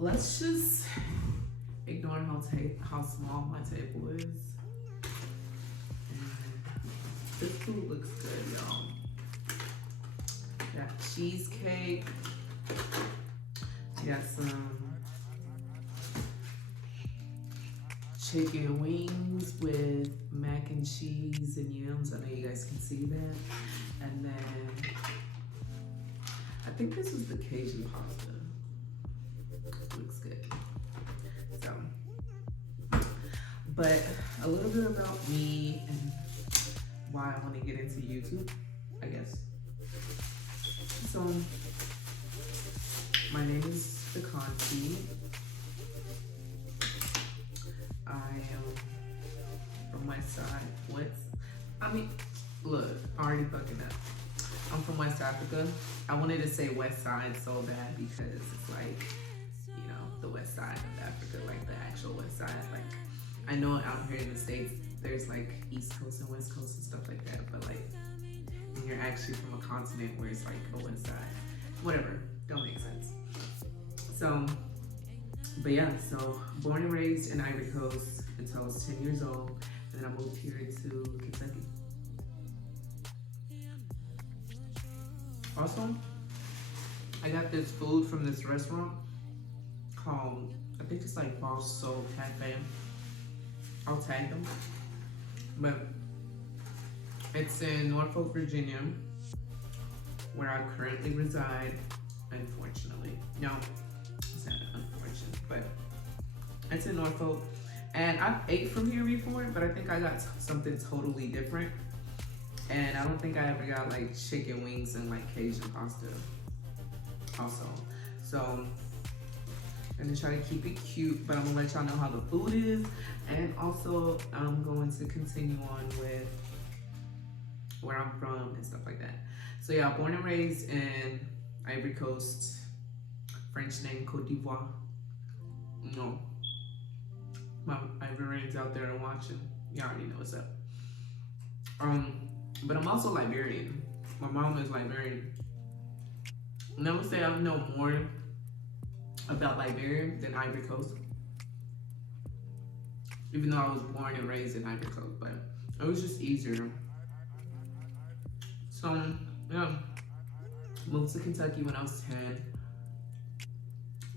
let's just ignore how small my table is. This food looks good, y'all. Got cheesecake. Got some chicken wings with mac and cheese and yams. I know you guys can see that. And then I think this was the Cajun pasta. Looks good. So, but a little bit about me and why I want to get into YouTube, I guess. So, my name is Akanti. I am from West Side. Look, already fucking up. I'm from West Africa. I wanted to say West Side so bad because it's like, you know, the West Side of Africa, like the actual West Side. Like, I know out here in the States, there's like East Coast and West Coast and stuff like that, but like, when you're actually from a continent where it's like a West Side, whatever, don't make sense. So, but yeah, so born and raised in Ivory Coast until I was 10 years old, and then I moved here to Kentucky. Also, I got this food from this restaurant called, I think it's like Boss Soul Cafe. I'll tag them. But it's in Norfolk, Virginia, where I currently reside, unfortunately. No, it's not unfortunate, but it's in Norfolk. And I've ate from here before, but I think I got something totally different. And I don't think I ever got like chicken wings and like Cajun pasta also. So I'm gonna try to keep it cute, but I'm gonna let y'all know how the food is. And also I'm going to continue on with where I'm from and stuff like that. So yeah, born and raised in Ivory Coast, French name Côte d'Ivoire. No, my Ivorians out there and watching, y'all already know what's up. But I'm also Liberian. My mom is Liberian. And I would say I know more about Liberia than Ivory Coast. Even though I was born and raised in Ivory Coast, but it was just easier. So, yeah. Moved to Kentucky when I was 10.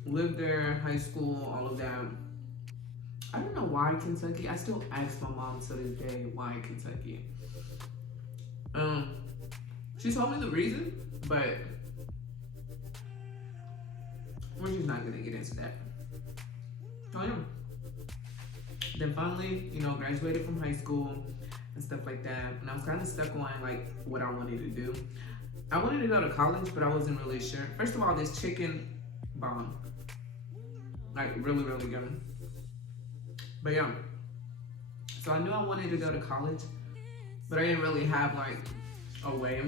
Lived there, high school, all of that. I don't know why Kentucky. I still ask my mom to this day why Kentucky. She told me the reason, but we're just not gonna get into that. Oh yeah. Then finally, you know, graduated from high school and stuff like that. And I was kind of stuck on like what I wanted to do. I wanted to go to college, but I wasn't really sure. First of all, this chicken bomb, like really, really good. But yeah, so I knew I wanted to go to college, but I didn't really have like a way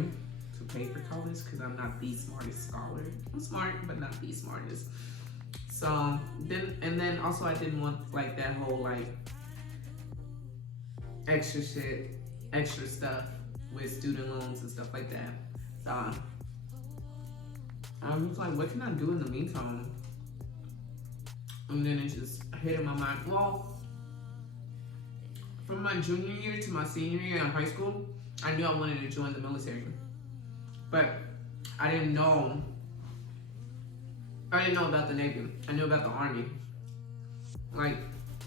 to pay for college because I'm not the smartest scholar. I'm smart, but not the smartest. So then also I didn't want like that whole like extra stuff with student loans and stuff like that. So I was like, what can I do in the meantime? And then it just hit in my mind. Well, from my junior year to my senior year in high school, I knew I wanted to join the military. But I didn't know about the Navy. I knew about the Army. Like,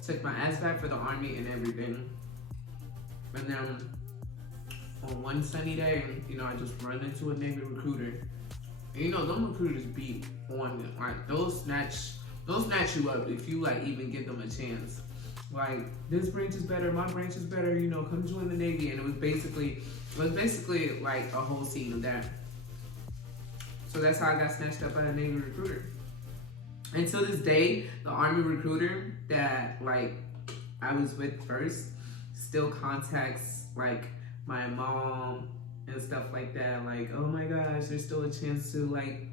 took my ass back for the Army and everything. And then on one sunny day, you know, I just run into a Navy recruiter. And you know, those recruiters be on it. Like, they'll snatch you up if you like even give them a chance. Like, this branch is better, my branch is better, you know, come join the Navy. And it was basically like a whole scene of that. So that's how I got snatched up by a Navy recruiter. And to this day, the Army recruiter that like I was with first still contacts like my mom and stuff like that. Like, oh my gosh, there's still a chance to like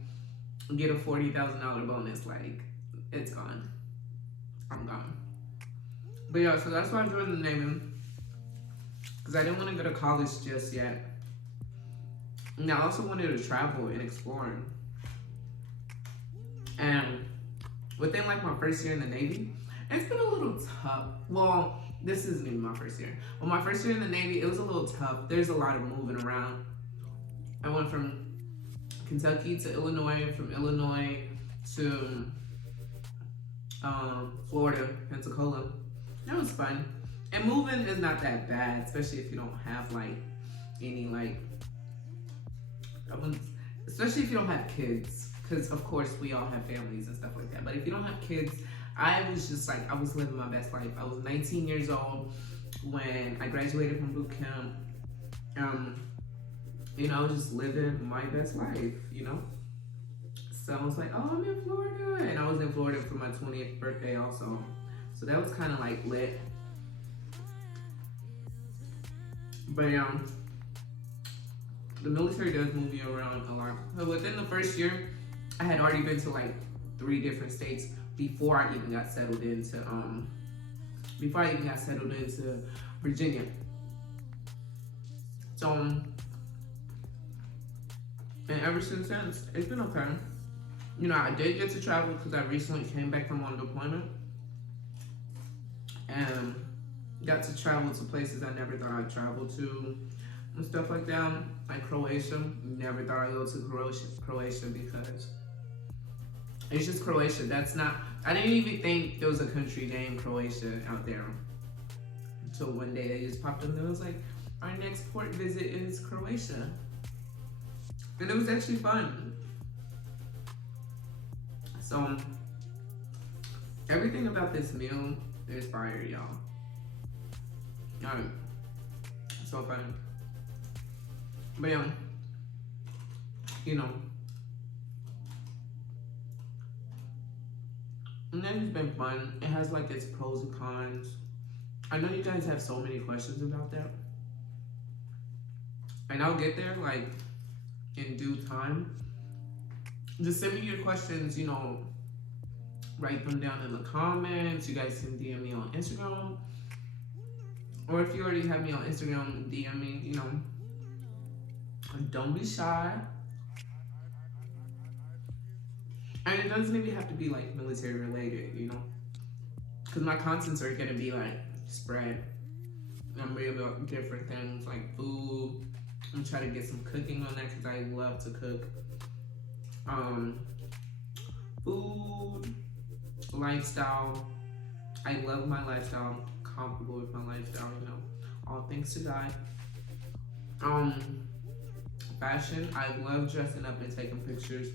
get a $40,000 bonus. Like, it's gone. I'm gone. But yeah, so that's why I joined the Navy. Because I didn't want to go to college just yet. And I also wanted to travel and explore. And within like my first year in the Navy, it's been a little tough. Well, this isn't even my first year. Well, my first year in the Navy, it was a little tough. There's a lot of moving around. I went from Kentucky to Illinois, from Illinois to Florida, Pensacola. That was fun. And moving is not that bad, especially if you don't have like any like, especially if you don't have kids. Because of course we all have families and stuff like that. But if you don't have kids, I was just like, I was living my best life. I was 19 years old when I graduated from boot camp. You know, I was just living my best life, you know? So I was like, oh, I'm in Florida. And I was in Florida for my 20th birthday also. So that was kind of like lit. But the military does move you around a lot. So within the first year, I had already been to like 3 different states before I even got settled into Virginia. So and ever since then, it's been okay. You know, I did get to travel because I recently came back from on deployment and got to travel to places I never thought I'd travel to and stuff like that. Like Croatia, never thought I'd go to Croatia because it's just Croatia. That's not, I didn't even think there was a country named Croatia out there until one day they just popped up and it was like, our next port visit is Croatia. And it was actually fun. So, everything about this meal is fire, y'all. So fun. But yeah, you know. And then it's been fun. It has like its pros and cons. I know you guys have so many questions about that. And I'll get there like in due time. Just send me your questions, you know, write them down in the comments. You guys can DM me on Instagram. Or if you already have me on Instagram, DM me, you know. Don't be shy. And it doesn't even have to be like military related, you know. Because my contents are going to be like spread. I'm reading about different things like food. I'm trying to get some cooking on that because I love to cook. Food, lifestyle. I love my lifestyle. I'm comfortable with my lifestyle, you know. All thanks to God. Fashion. I love dressing up and taking pictures.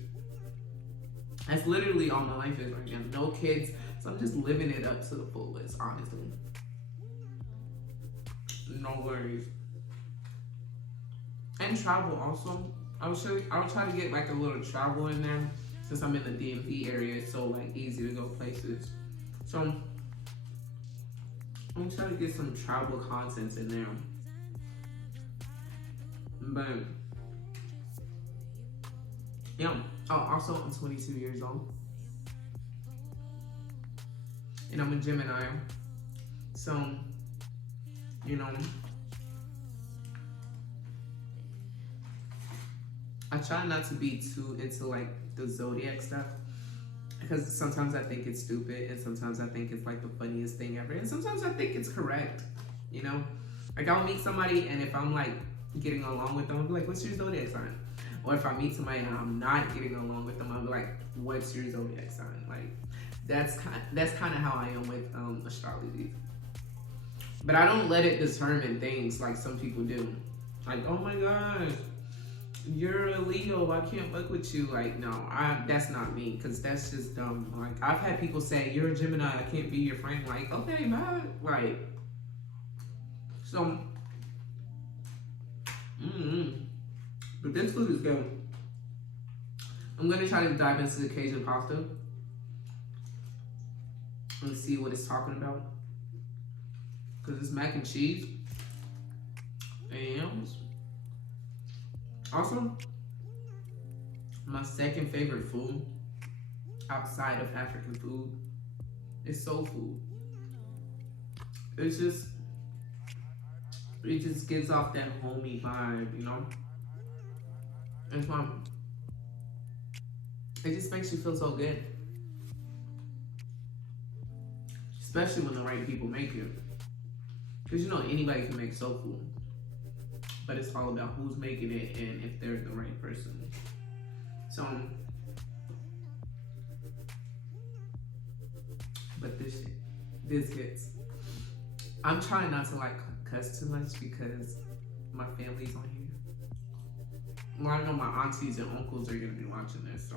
That's literally all my life is right now. No kids, so I'm just living it up to the fullest, honestly. No worries. And travel also. I'll try to get like a little travel in there since I'm in the DMV area. It's so like easy to go places. So I'm gonna try to get some travel content in there. But yeah. Oh, also I'm 22 years old. And I'm a Gemini. So, you know, I try not to be too into like the zodiac stuff because sometimes I think it's stupid and sometimes I think it's like the funniest thing ever and sometimes I think it's correct, you know? Like I'll meet somebody and if I'm like getting along with them, I'll be like, what's your zodiac sign? Or if I meet somebody and I'm not getting along with them, I'll be like, what's your zodiac sign? Like that's kind of how I am with astrology. But I don't let it determine things like some people do. Like, oh my gosh, you're a Leo, I can't fuck with you. Like, no, that's not me, because that's just dumb. Like, I've had people say, you're a Gemini, I can't be your friend. Like, okay, bye. Like, so, but this food is good. I'm gonna try to dive into the Cajun pasta and see what it's talking about. Because it's mac and cheese and yams. Also, my second favorite food outside of African food is soul food. It just gives off that homey vibe, you know? It's fun. It just makes you feel so good. especially when the right people make it. Because you know anybody can make soul food, but it's all about who's making it and if they're the right person. So, but this hits. I'm trying not to like cuss too much because my family's on here. Well, I know my aunties and uncles are gonna be watching this, so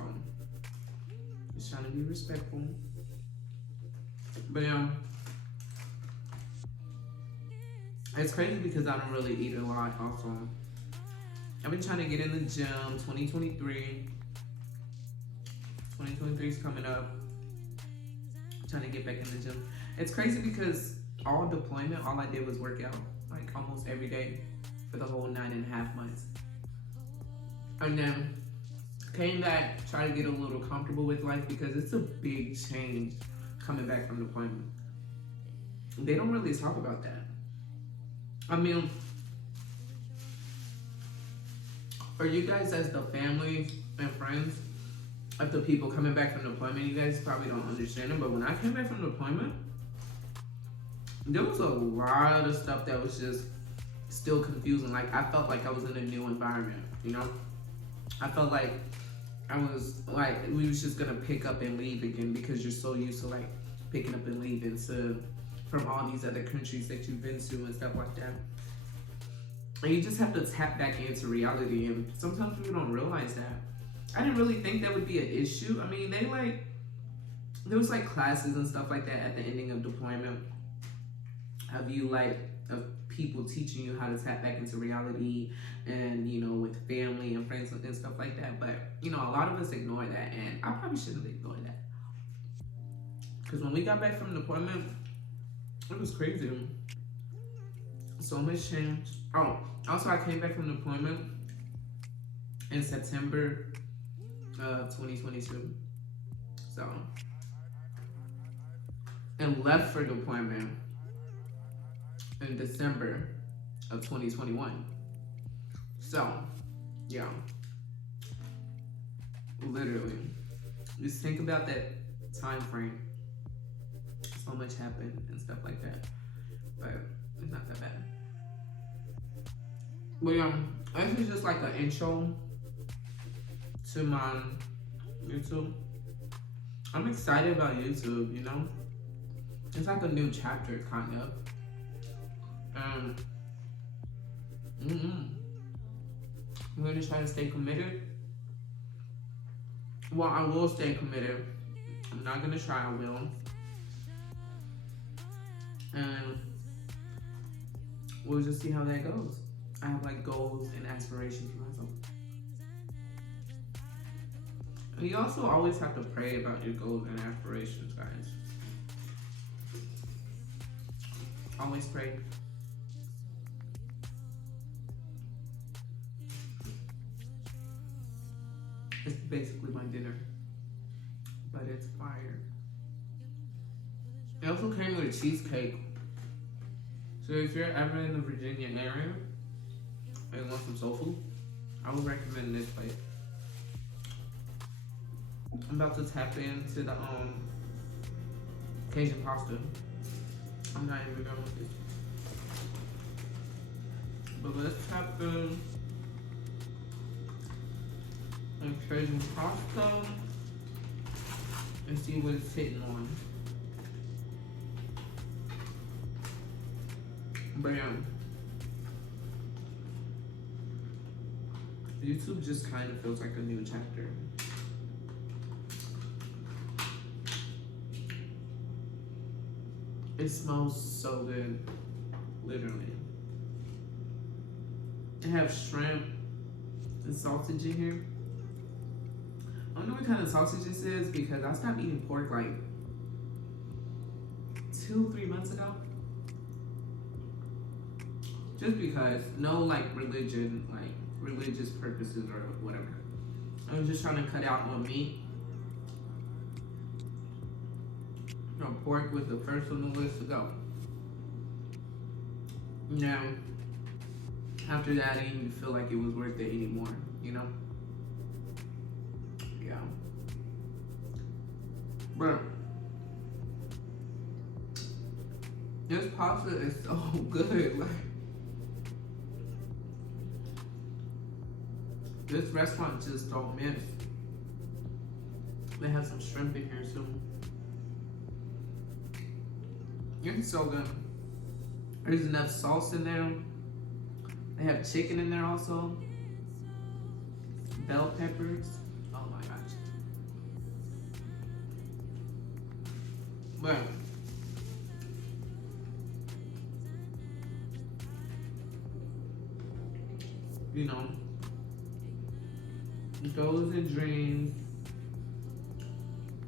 just trying to be respectful. But yeah, it's crazy because I don't really eat a lot. Also, I've been trying to get in the gym. 2023 is coming up. I'm trying to get back in the gym. It's crazy because all deployment, all I did was work out like almost every day for the whole 9.5 months. And then came back, tried to get a little comfortable with life because it's a big change coming back from deployment. They don't really talk about that. I mean, for you guys as the family and friends of the people coming back from deployment, you guys probably don't understand it, but when I came back from deployment, there was a lot of stuff that was just still confusing. Like, I felt like I was in a new environment, you know? I felt like we was just gonna pick up and leave again because you're so used to like picking up and leaving from all these other countries that you've been to and stuff like that. And you just have to tap back into reality, and sometimes people don't realize that. I didn't really think that would be an issue. I mean, there was like classes and stuff like that at the ending of deployment of people teaching you how to tap back into reality and, you know, with family and friends and stuff like that. But, you know, a lot of us ignore that, and I probably shouldn't have ignored that. Because when we got back from deployment, it was crazy. So much change. Oh, also I came back from deployment in September of 2022. So, and left for deployment in December of 2021. So, yeah, literally, just think about that time frame. So much happened and stuff like that, but it's not that bad. But yeah, this is just like an intro to my YouTube. I'm excited about YouTube, you know? It's like a new chapter, kind of. I'm gonna try to stay committed. Well, I will stay committed. I'm not gonna try, I will. And we'll just see how that goes. I have like goals and aspirations for myself. And you also always have to pray about your goals and aspirations, guys. Always pray. It's basically my dinner, but it's fire. It also came with a cheesecake. So if you're ever in the Virginia area and want some soul food, I would recommend this place. I'm about to tap into the Cajun pasta. I'm not even done with this. But let's tap in Cajun pasta and see what it's hitting on. But yeah, YouTube just kind of feels like a new chapter. It smells so good, literally. I have shrimp and sausage in here. I don't know what kind of sausage this is because I stopped eating pork like 2-3 months ago. Just because, no like religion, like religious purposes or whatever. I was just trying to cut out more meat. You know, pork was the first on the list to go. Now, after that, I didn't even feel like it was worth it anymore, you know? Yeah. But This pasta is so good. Like, this restaurant just don't miss. They have some shrimp in here too. It's so good. There's enough sauce in there. They have chicken in there also. Bell peppers. Oh my gosh. But you know, goals and dreams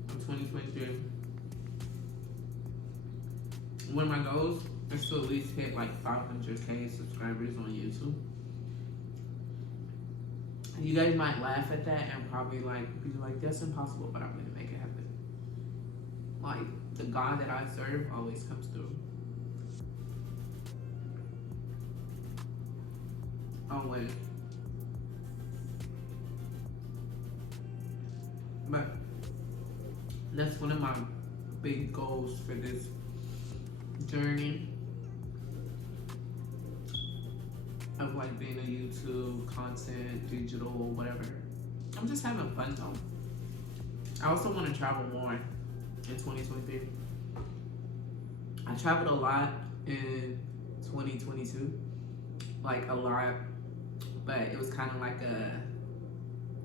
of 2023. One of my goals is to at least hit like 500K subscribers on YouTube. You guys might laugh at that and probably like be like, that's impossible, but I'm gonna make it happen. Like, the God that I serve always comes through. Always. But that's one of my big goals for this journey of like being a YouTube content, digital, whatever. I'm just having fun though. I also want to travel more in 2023. I traveled a lot in 2022, like a lot, but it was kind of like a,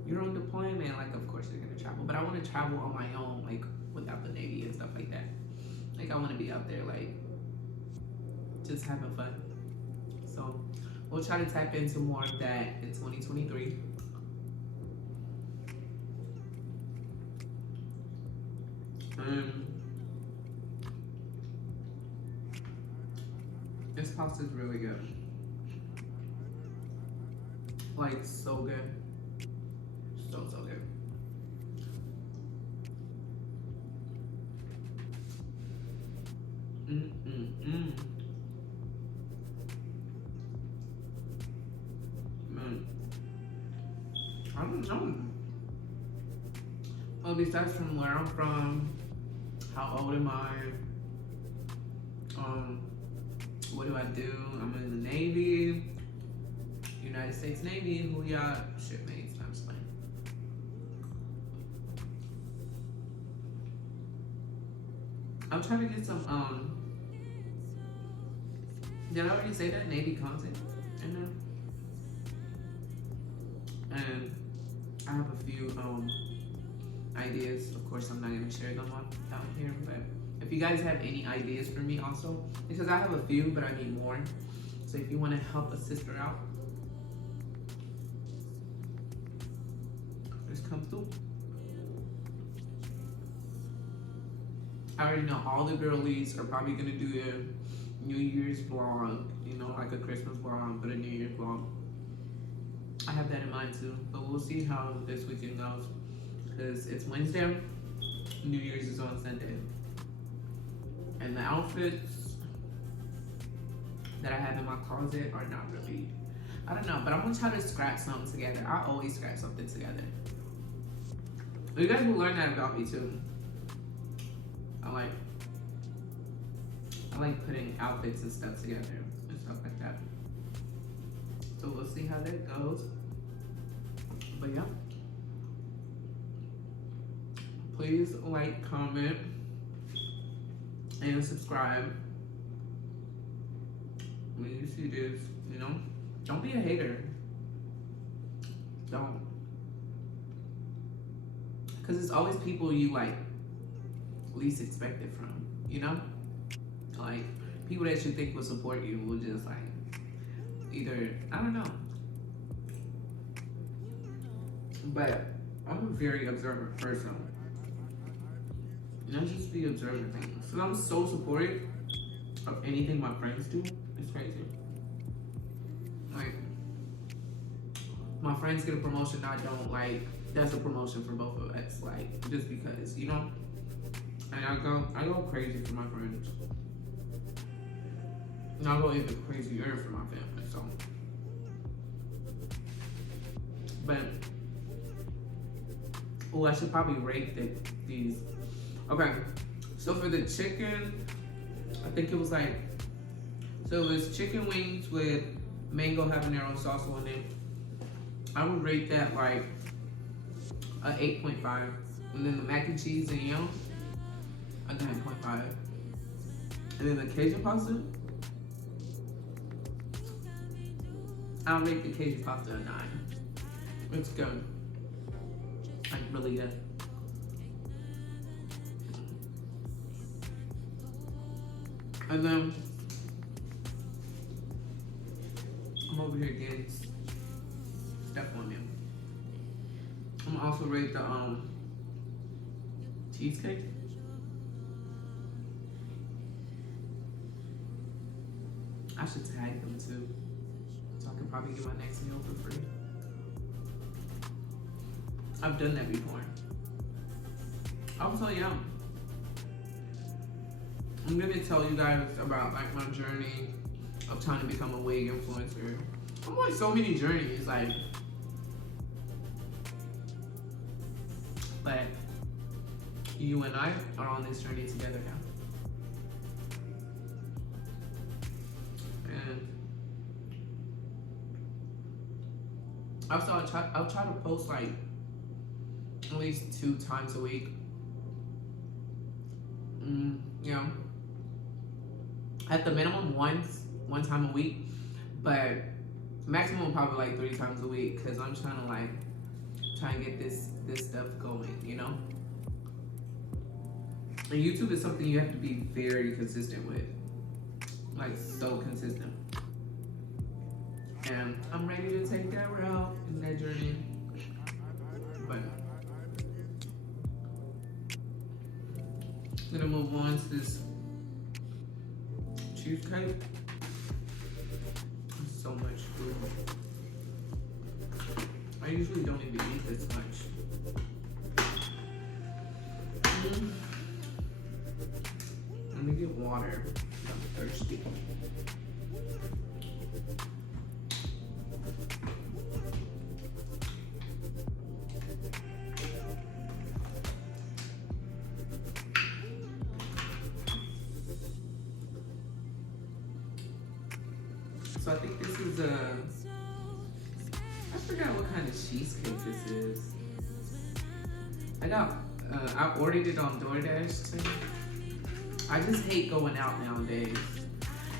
you're on deployment, like of course you're gonna travel, but I want to travel on my own, like without the Navy and stuff like that. Like I want to be out there, like just having fun. So we'll try to tap into more of that in 2023. This pasta is really good. Like so good. So good. Man. I don't know. Well, besides from where I'm from, how old am I? What do I do? I'm in the Navy, United States Navy. Who y'all shipmates? I'm just playing. I'm trying to get some. Did I already say that Navy content in there? And I have a few ideas. Of course, I'm not gonna share them out here, but if you guys have any ideas for me also, because I have a few, but I need more. So if you want to help a sister out, just come through. I already know all the girlies are probably gonna do their New Year's vlog, you know, like a Christmas vlog, but a New Year's vlog. I have that in mind too, but we'll see how this weekend goes, because it's Wednesday, New Year's is on Sunday. And the outfits that I have in my closet are not really, I don't know, but I'm gonna try to scrap something together. I always scrap something together. You guys will learn that about me too. I like putting outfits and stuff together and stuff like that. So we'll see how that goes. But yeah. Please like, comment, and subscribe when you see this, you know? Don't be a hater. Don't. Because it's always people you like least expect it from, you know? Like, people that you think will support you will just like, either, I don't know. But I'm a very observant person. And I just be observing things. So I'm so supportive of anything my friends do. It's crazy. Like, my friends get a promotion I don't like, that's a promotion for both of us. Like, just because, you know? And I go crazy for my friends. And I'll go even crazier for my family, so. But, oh, I should probably rate these. Okay, so for the chicken, I think it was like, so it was chicken wings with mango habanero sauce on it. I would rate that like a 8.5. And then the mac and cheese and yum, a 9.5. And then the Cajun pasta, I'll rate the Cajun pasta a 9. It's good. Like really good. And then I'm over here getting stuff on them. I'm gonna also rate the cheesecake. I should tag them too, so I can probably get my next meal for free. I've done that before. Also, yeah, I'm gonna tell you guys about like my journey of trying to become a wig influencer. I'm on so many journeys, like, but you and I are on this journey together now. And I'll try to post like at least 2 times a week. You know, at the minimum one time a week, but maximum probably like 3 times a week, because I'm trying to get this stuff going, you know. And YouTube is something you have to be very consistent with, like so consistent. And I'm ready to take that route in that journey. But I'm gonna move on to this cheesecake. So much food. I usually don't even eat this much. Let me get water. I'm thirsty. So I think this is I forgot what kind of cheesecake this is. I ordered it on DoorDash too. I just hate going out nowadays.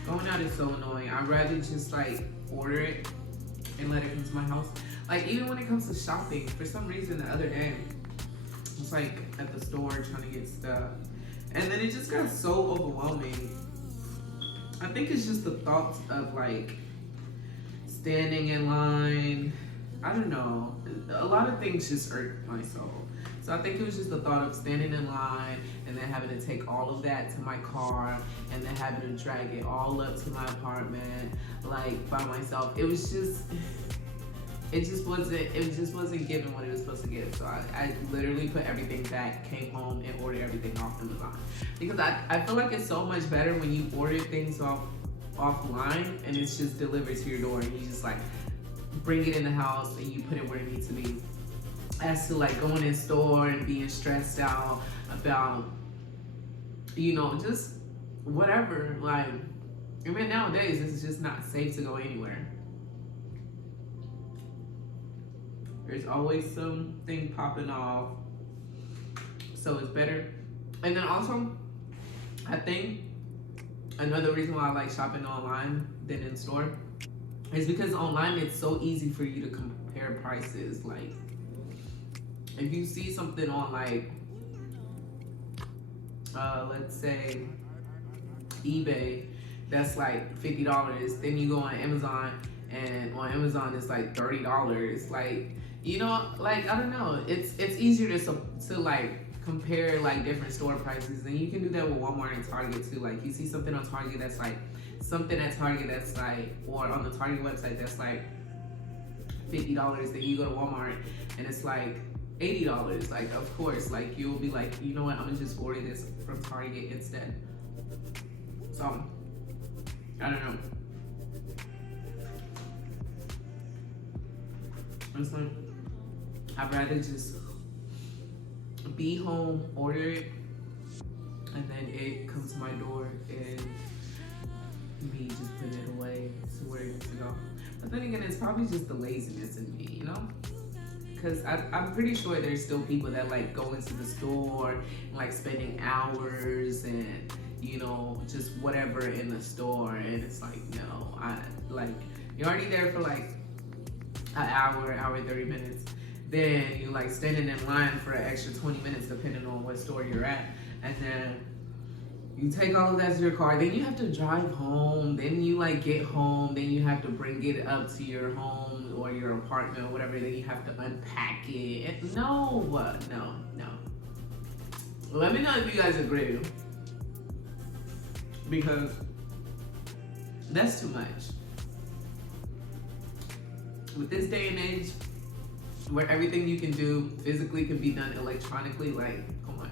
Going out is so annoying. I'd rather just like order it and let it come to my house. Like even when it comes to shopping, for some reason the other day, I was like at the store trying to get stuff. And then it just got so overwhelming. I think it's just the thoughts of like standing in line. I don't know. A lot of things just irk my soul. So I think it was just the thought of standing in line and then having to take all of that to my car and then having to drag it all up to my apartment like by myself. It just wasn't giving what it was supposed to give. So I literally put everything back, came home and ordered everything off Amazon. Because I feel like it's so much better when you order things offline and it's just delivered to your door and you just like bring it in the house and you put it where it needs to be. As to like going in store and being stressed out about, you know, just whatever. Like, I mean, nowadays it's just not safe to go anywhere. There's always something popping off. So it's better. And then also, I think another reason why I like shopping online than in store is because online it's so easy for you to compare prices. Like, if you see something on like, let's say eBay, that's like $50, then you go on Amazon and on Amazon it's like $30. Like, you know, like, I don't know, it's easier to like compare like different store prices, and you can do that with Walmart and Target too. Like, you see something on Target that's like, something at Target that's like, or on the Target website that's like $50, then you go to Walmart and it's like $80. Like, of course, like you'll be like, you know what, I'm gonna just order this from Target instead. So I don't know. It's like, I'd rather just be home, order it, and then it comes to my door and me just putting it away to where it needs to go. But then again, it's probably just the laziness in me, you know? Because I'm pretty sure there's still people that like go into the store and like spending hours and, you know, just whatever in the store. And it's like, no, you're already there for like an hour, hour, 30 minutes. Then you like standing in line for an extra 20 minutes depending on what store you're at. And then you take all of that to your car, then you have to drive home, then you like get home, then you have to bring it up to your home or your apartment or whatever, then you have to unpack it. No. Let me know if you guys agree. Because that's too much. With this day and age, where everything you can do physically can be done electronically, like, come on.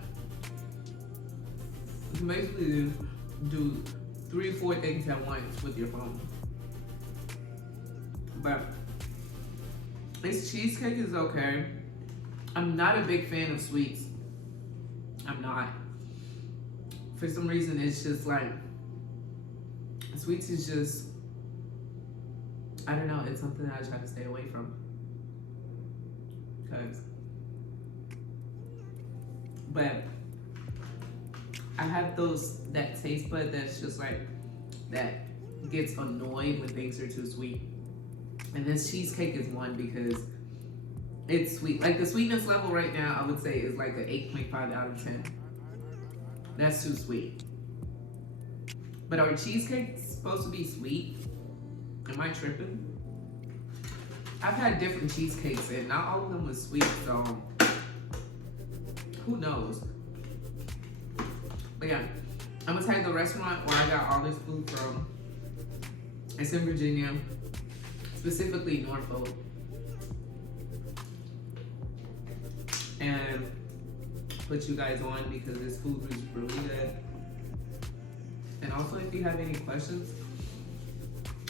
You can basically do 3 or 4 things at once with your phone. But this cheesecake is okay. I'm not a big fan of sweets. I'm not. For some reason, it's just like, sweets is just, I don't know, it's something that I try to stay away from. But I have that taste bud that's just like, that gets annoyed when things are too sweet. And this cheesecake is one because it's sweet. Like the sweetness level right now, I would say is like an 8.5 out of 10. That's too sweet. But our cheesecake is supposed to be sweet. Am I tripping? I've had different cheesecakes and not all of them was sweet, so who knows? But yeah, I'm gonna tag the restaurant where I got all this food from. It's in Virginia, specifically Norfolk. And put you guys on because this food was really good. And also if you have any questions,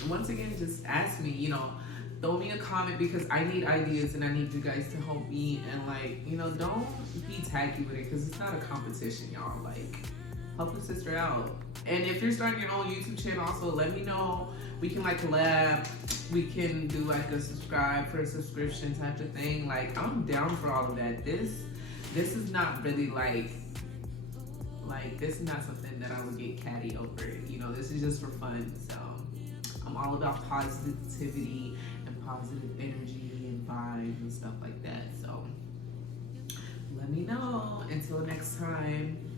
once again, just ask me, you know, throw me a comment because I need ideas and I need you guys to help me. And like, you know, don't be tacky with it because it's not a competition, y'all. Like, help a sister out. And if you're starting your own YouTube channel, also let me know. We can like collab. We can do like a subscribe for a subscription type of thing. Like, I'm down for all of that. This is not really like this is not something that I would get catty over. You know, this is just for fun. So I'm all about positivity and positive energy and vibes and stuff like that. So let me know. Until next time.